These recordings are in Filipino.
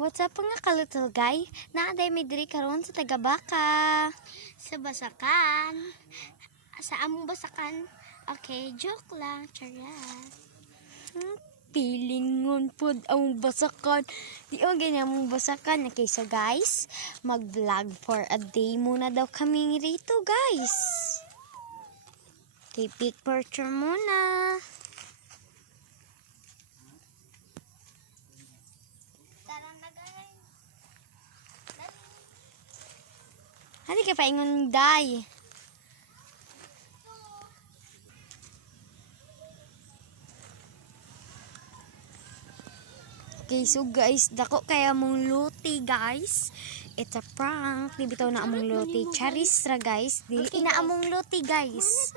What's up mga ka-little guy? Naaday may diri karon sa Tagabaka. Sa Basakan. Sa among Basakan. Okay, joke lang. Charas. Pilingon pod ang basakan. Di o ganyan mong basakan. Okay, so guys, mag-vlog for a day muna daw kami rito, guys. Okay, pick picture muna. Tara na guys. Hali ka paingon day. Okay, so guys, dako kaya mong luti, guys. It's a prank. Di bitaw na among luti. Charis ra, guys. Dili na among luti, guys.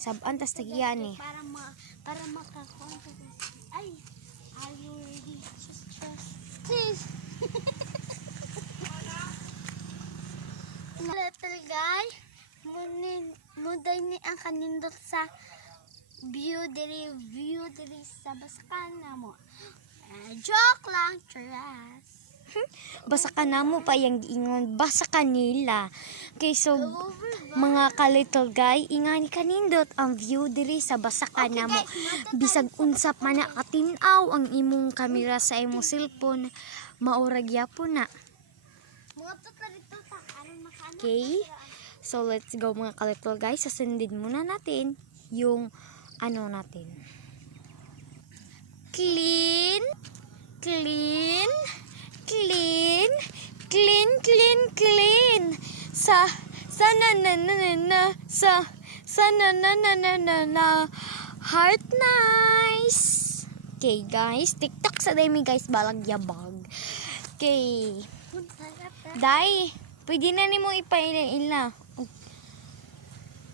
Saban tas tagiyan eh. Para makakuha ka guys. Ay, are you ready? Just. Sis. Little guy, muday ni ang kanindot sa view diri sa Basakan na mo. Joke lang, charas. Basa ka na mo pa yung giingon. Basa kanila. Okay, so, mga ka-little guy, ingani kanindot ang view diri sa basa ka na mo. Bisag unsap man na katinaw ang imong kamera sa imong cellphone. Mauragya po na. Okay? So, let's go mga ka-little guys. Sasundin muna natin yung ano natin. Clean. Sa heart nice. Okay guys, TikTok sa dami guys balag yabag. Okay. Day, pwede na nimo ipaila-ila.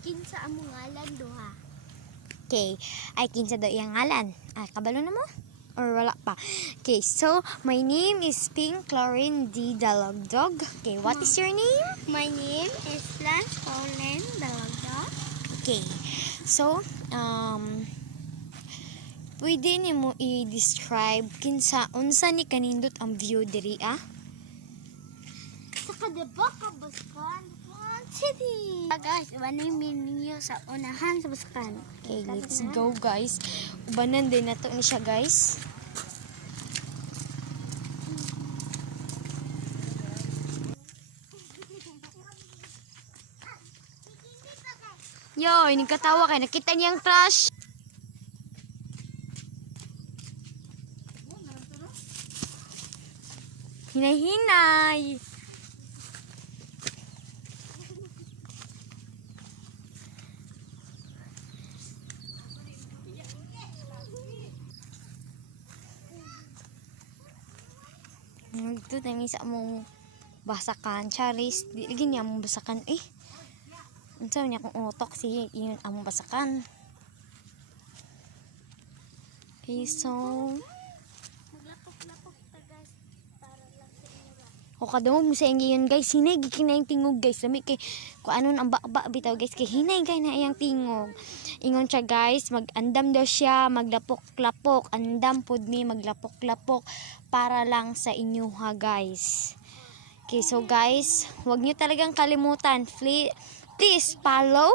Kinsa among ngalan duha. Okay, ay kinsa daw iyang ngalan. Kabalo na mo? Or wala pa. Okay, so my name is Pink Lauren D. Dalagdog. Okay, what is your name? My name is Lance Colin Dalagdog. Okay, so pwede nimo i-describe kinsa unsa ni kanindot ang view diri Sa Tagabaka, Basakan City. Guys, iwanin ninyo sa unahan sa Basakan. Okay, let's go guys. Ubanan din nato ni siya guys. Yo, ini katawa kay nakita niya ang trash. Hinay-hinay. Ito tangi sa mong basakan, charis. Di lagi niya mong basakan eh. Unsa niya kung utok si iyon among basakan. Okay, so Maglapok-lapok ta guys para lang sa inyo. o kadungog mo sa ingiyon guys, hinay gikinay tingog guys. Lami kay kung anon ang ba bitaw guys kay hinay kay na iyang tingog. Ingon siya guys, mag-andam daw siya, maglapok-lapok, andam pud mi maglapok-lapok para lang sa inyo ha guys. Okay, so guys, huwag niyo talagang kalimutan. Please follow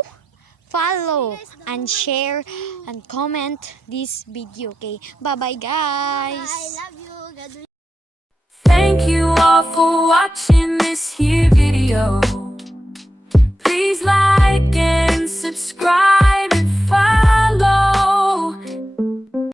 and share and comment this video. Okay, bye bye guys. I love you.